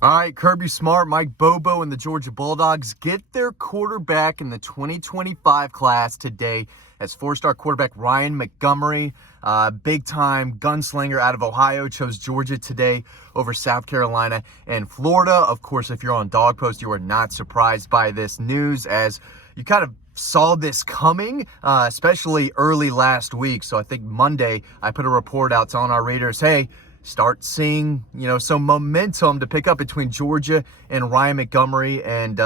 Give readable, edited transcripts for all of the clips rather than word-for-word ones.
All right, Kirby Smart, Mike Bobo, and the Georgia Bulldogs get their quarterback in the 2025 class today as four-star quarterback Ryan Montgomery, big-time gunslinger out of Ohio, chose Georgia today over South Carolina and Florida. Of course, if you're on Dawg Post, you are not surprised by this news as you kind of saw this coming, especially early last week. So I think Monday I put a report out telling our readers, hey, start seeing, some momentum to pick up between Georgia and Ryan Montgomery. And,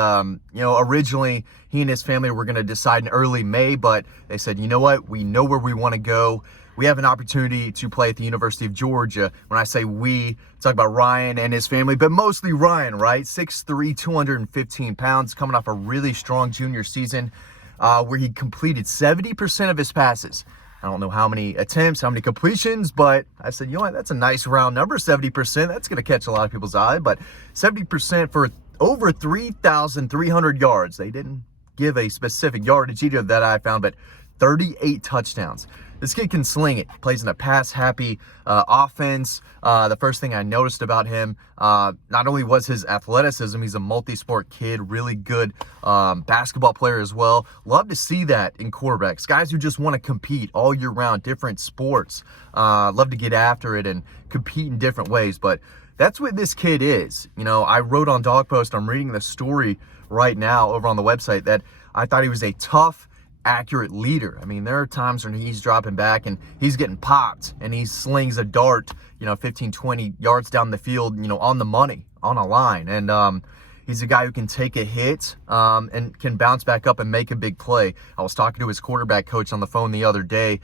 originally he and his family were going to decide in early May, but they said, you know what? We know where we want to go. We have an opportunity to play at the University of Georgia. When I say we, talk about Ryan and his family, but mostly Ryan, right? 6'3", 215 pounds, coming off a really strong junior season where he completed 70% of his passes. I don't know how many attempts, how many completions, but I said, you know what, that's a nice round number, 70%. That's going to catch a lot of people's eye, but 70% for over 3,300 yards. They didn't give a specific yardage either that I found, but 38 touchdowns. This kid can sling it. Plays in a pass-happy offense. The first thing I noticed about him, not only was his athleticism, he's a multi-sport kid, really good basketball player as well. Love to see that in quarterbacks. Guys who just want to compete all year round, different sports. Love to get after it and compete in different ways. But that's what this kid is. I wrote on Dawg Post, I'm reading the story right now over on the website, that I thought he was a tough, accurate leader. I mean, there are times when he's dropping back and he's getting popped and he slings a dart, 15, 20 yards down the field, on the money, on a line. And he's a guy who can take a hit and can bounce back up and make a big play. I was talking to his quarterback coach on the phone the other day,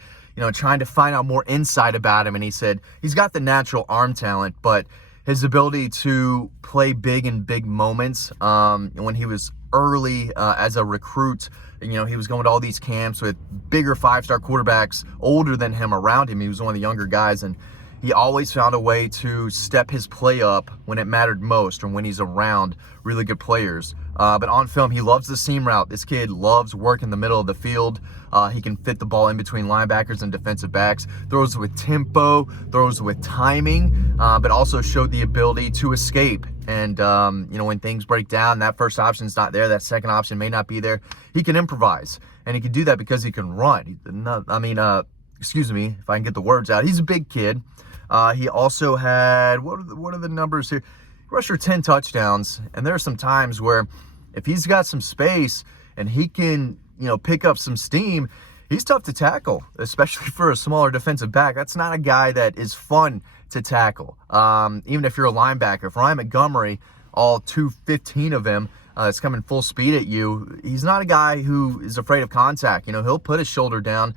trying to find out more insight about him. And he said he's got the natural arm talent, but his ability to play big in big moments. When he was early as a recruit, he was going to all these camps with bigger five-star quarterbacks older than him around him. He was one of the younger guys, and he always found a way to step his play up when it mattered most or when he's around really good players. But on film, he loves the seam route. This kid loves work in the middle of the field. He can fit the ball in between linebackers and defensive backs. Throws with tempo, throws with timing, but also showed the ability to escape. And, when things break down, that first option's not there, that second option may not be there, he can improvise. And he can do that because he can run. Excuse me, if I can get the words out. He's a big kid. He also had, what are the numbers here? He rushed for 10 touchdowns. And there are some times where if he's got some space and he can, pick up some steam, he's tough to tackle, especially for a smaller defensive back. That's not a guy that is fun to tackle. Even if you're a linebacker, if Ryan Montgomery, all 215 of him, is coming full speed at you, he's not a guy who is afraid of contact. He'll put his shoulder down,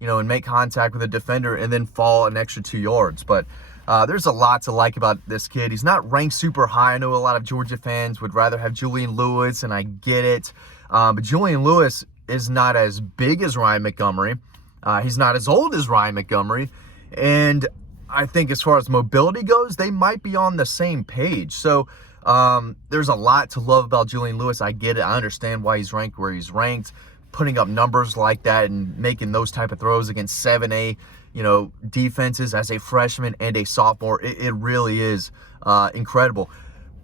and make contact with a defender and then fall an extra 2 yards. But there's a lot to like about this kid. He's not ranked super high. I know a lot of Georgia fans would rather have Julian Lewis, and I get it. But Julian Lewis is not as big as Ryan Montgomery. He's not as old as Ryan Montgomery. And I think as far as mobility goes, they might be on the same page. So there's a lot to love about Julian Lewis. I get it. I understand why he's ranked where he's ranked. Putting up numbers like that and making those type of throws against 7A, defenses as a freshman and a sophomore, it really is incredible.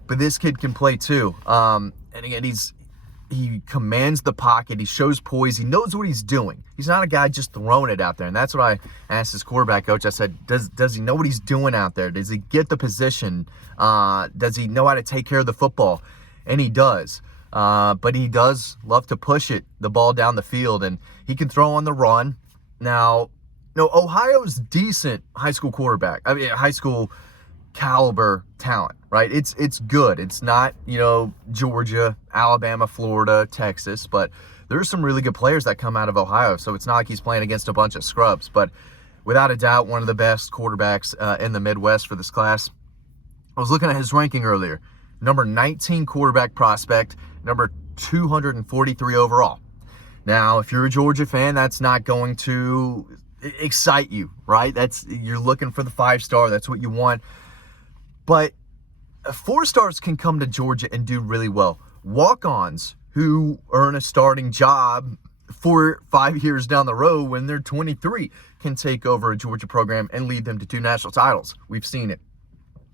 But this kid can play too. And again, he commands the pocket. He shows poise. He knows what he's doing. He's not a guy just throwing it out there. And that's what I asked his quarterback coach. I said, does he know what he's doing out there? Does he get the position? Does he know how to take care of the football? And he does. But he does love to push the ball down the field, and he can throw on the run. Now, Ohio's decent high school quarterback. I mean, high school caliber talent, right? It's good. It's not, Georgia, Alabama, Florida, Texas, but there's some really good players that come out of Ohio. So it's not like he's playing against a bunch of scrubs, but without a doubt, one of the best quarterbacks in the Midwest for this class. I was looking at his ranking earlier. Number 19 quarterback prospect, number 243 overall. Now, if you're a Georgia fan, that's not going to excite you, right? You're looking for the 5-star. That's what you want. But 4-stars can come to Georgia and do really well. Walk-ons who earn a starting job 5 years down the road when they're 23 can take over a Georgia program and lead them to 2 national titles. We've seen it.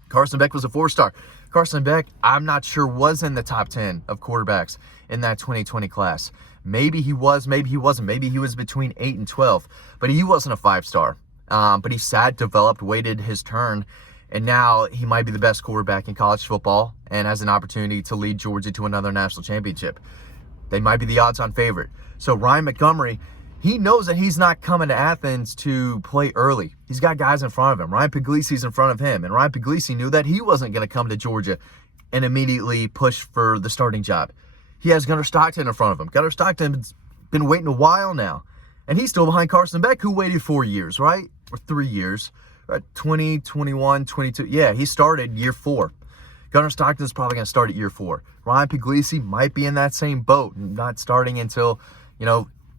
Carson Beck was a 4-star. Carson Beck, I'm not sure, was in the top 10 of quarterbacks in that 2020 class. Maybe he was, maybe he wasn't. Maybe he was between 8 and 12. But he wasn't a 5-star. But he sat, developed, waited his turn, and now he might be the best quarterback in college football and has an opportunity to lead Georgia to another national championship. They might be the odds-on favorite. So Ryan Montgomery, he knows that he's not coming to Athens to play early. He's got guys in front of him. Ryan Puglisi's in front of him. And Ryan Puglisi knew that he wasn't going to come to Georgia and immediately push for the starting job. He has Gunnar Stockton in front of him. Gunnar Stockton's been waiting a while now. And he's still behind Carson Beck, who waited 4 years, right? Or 3 years. Right? 20, 21, 22. Yeah, he started year 4. Gunnar Stockton's probably going to start at year 4. Ryan Puglisi might be in that same boat, not starting until,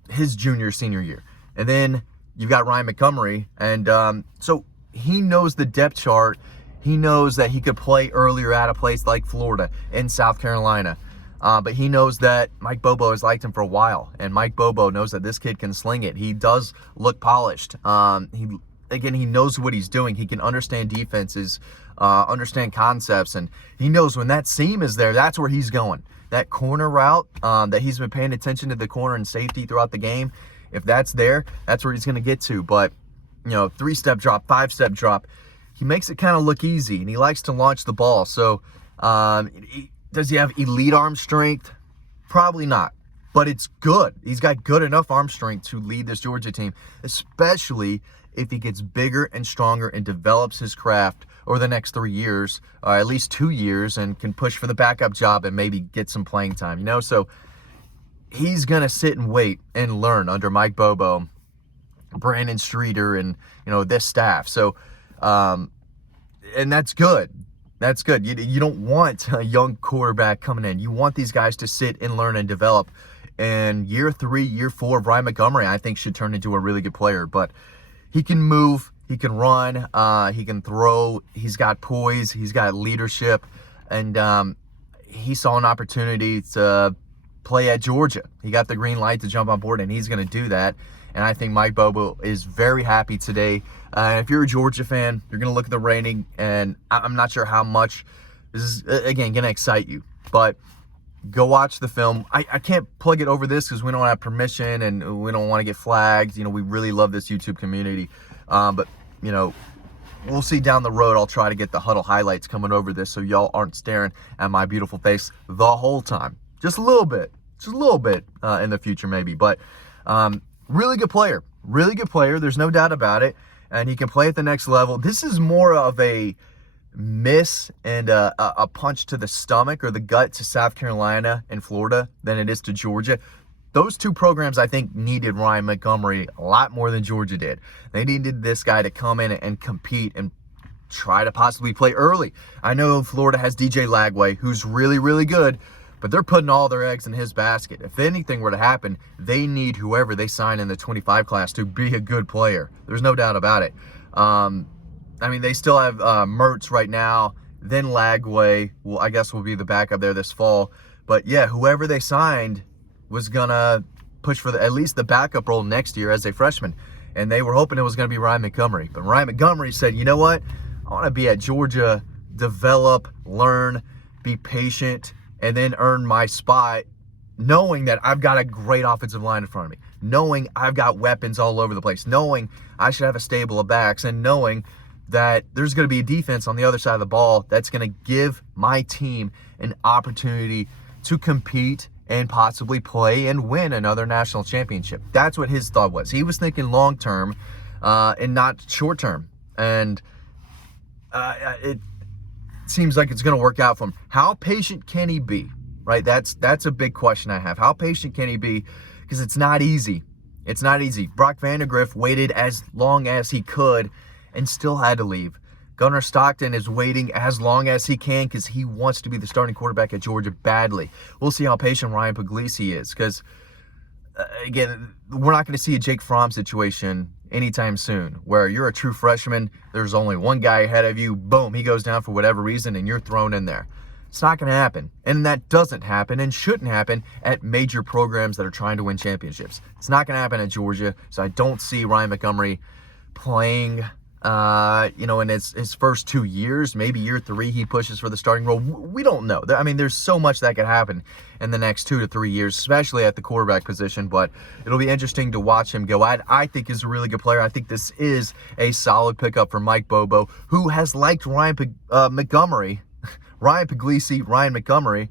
his junior, senior year. And then you've got Ryan Montgomery. And so he knows the depth chart. He knows that he could play earlier at a place like Florida and South Carolina. But he knows that Mike Bobo has liked him for a while. And Mike Bobo knows that this kid can sling it. He does look polished. He knows what he's doing. He can understand defenses, understand concepts. And he knows when that seam is there, that's where he's going. That corner route that he's been paying attention to the corner and safety throughout the game, if that's there, that's where he's going to get to. But, 3-step drop, 5-step drop, he makes it kind of look easy, and he likes to launch the ball. So does he have elite arm strength? Probably not, but it's good. He's got good enough arm strength to lead this Georgia team, especially if he gets bigger and stronger and develops his craft over the next 3 years, at least 2 years, and can push for the backup job and maybe get some playing time, So he's going to sit and wait and learn under Mike Bobo, Brandon Streeter, and, this staff. So, and that's good. That's good. You don't want a young quarterback coming in. You want these guys to sit and learn and develop. And year 3, year 4 of Ryan Montgomery, I think, should turn into a really good player. But he can move, he can run, he can throw, he's got poise, he's got leadership, and he saw an opportunity to play at Georgia. He got the green light to jump on board, and he's going to do that. And I think Mike Bobo is very happy today. If you're a Georgia fan, you're going to look at the rating, and I'm not sure how much this is, again, going to excite you. But go watch the film. I can't plug it over this because we don't have permission and we don't want to get flagged. We really love this YouTube community. But, we'll see down the road. I'll try to get the huddle highlights coming over this so y'all aren't staring at my beautiful face the whole time. Just a little bit in the future maybe. But really good player. Really good player. There's no doubt about it. And he can play at the next level. This is more of a miss and a punch to the stomach or the gut to South Carolina and Florida than it is to Georgia. Those two programs, I think, needed Ryan Montgomery a lot more than Georgia did. They needed this guy to come in and compete and try to possibly play early. I know Florida has DJ Lagway, who's really, really good, but they're putting all their eggs in his basket. If anything were to happen, they need whoever they sign in the 25 class to be a good player. There's no doubt about it. They still have Mertz right now, then Lagway, I guess will be the backup there this fall. But yeah, whoever they signed was going to push for at least the backup role next year as a freshman. And they were hoping it was going to be Ryan Montgomery. But Ryan Montgomery said, you know what? I want to be at Georgia, develop, learn, be patient, and then earn my spot, knowing that I've got a great offensive line in front of me, knowing I've got weapons all over the place, knowing I should have a stable of backs, and knowing that there's going to be a defense on the other side of the ball that's going to give my team an opportunity to compete and possibly play and win another national championship. That's what his thought was. He was thinking long-term and not short-term. And it seems like it's going to work out for him. How patient can he be? Right? That's a big question I have. How patient can he be? Because it's not easy. It's not easy. Brock Vandagriff waited as long as he could and still had to leave. Gunnar Stockton is waiting as long as he can because he wants to be the starting quarterback at Georgia badly. We'll see how patient Ryan Puglisi is because, again, we're not going to see a Jake Fromm situation anytime soon where you're a true freshman, there's only one guy ahead of you, boom, he goes down for whatever reason, and you're thrown in there. It's not going to happen. And that doesn't happen and shouldn't happen at major programs that are trying to win championships. It's not going to happen at Georgia, so I don't see Ryan Montgomery playing in his first 2 years. Maybe year 3 he pushes for the starting role. We don't know. I mean, there's so much that could happen in the next 2 to 3 years, especially at the quarterback position, but it'll be interesting to watch him go. I think he's a really good player. I think this is a solid pickup for Mike Bobo, who has liked Ryan Montgomery, Ryan Montgomery,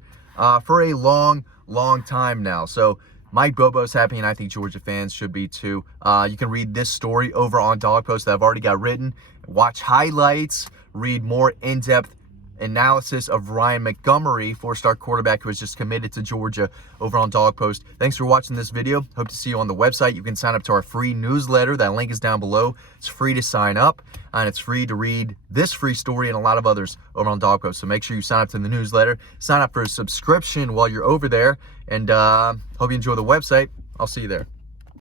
for a long time now. So Mike Bobo's happy, and I think Georgia fans should be too. You can read this story over on Dawg Post that I've already got written. Watch highlights, read more in-depth analysis of Ryan Montgomery, 4-star quarterback who has just committed to Georgia, over on Dawg Post. Thanks for watching this video. Hope to see you on the website. You can sign up to our free newsletter. That link is down below. It's free to sign up, and it's free to read this free story and a lot of others over on Dawg Post. So make sure you sign up to the newsletter. Sign up for a subscription while you're over there, and hope you enjoy the website. I'll see you there.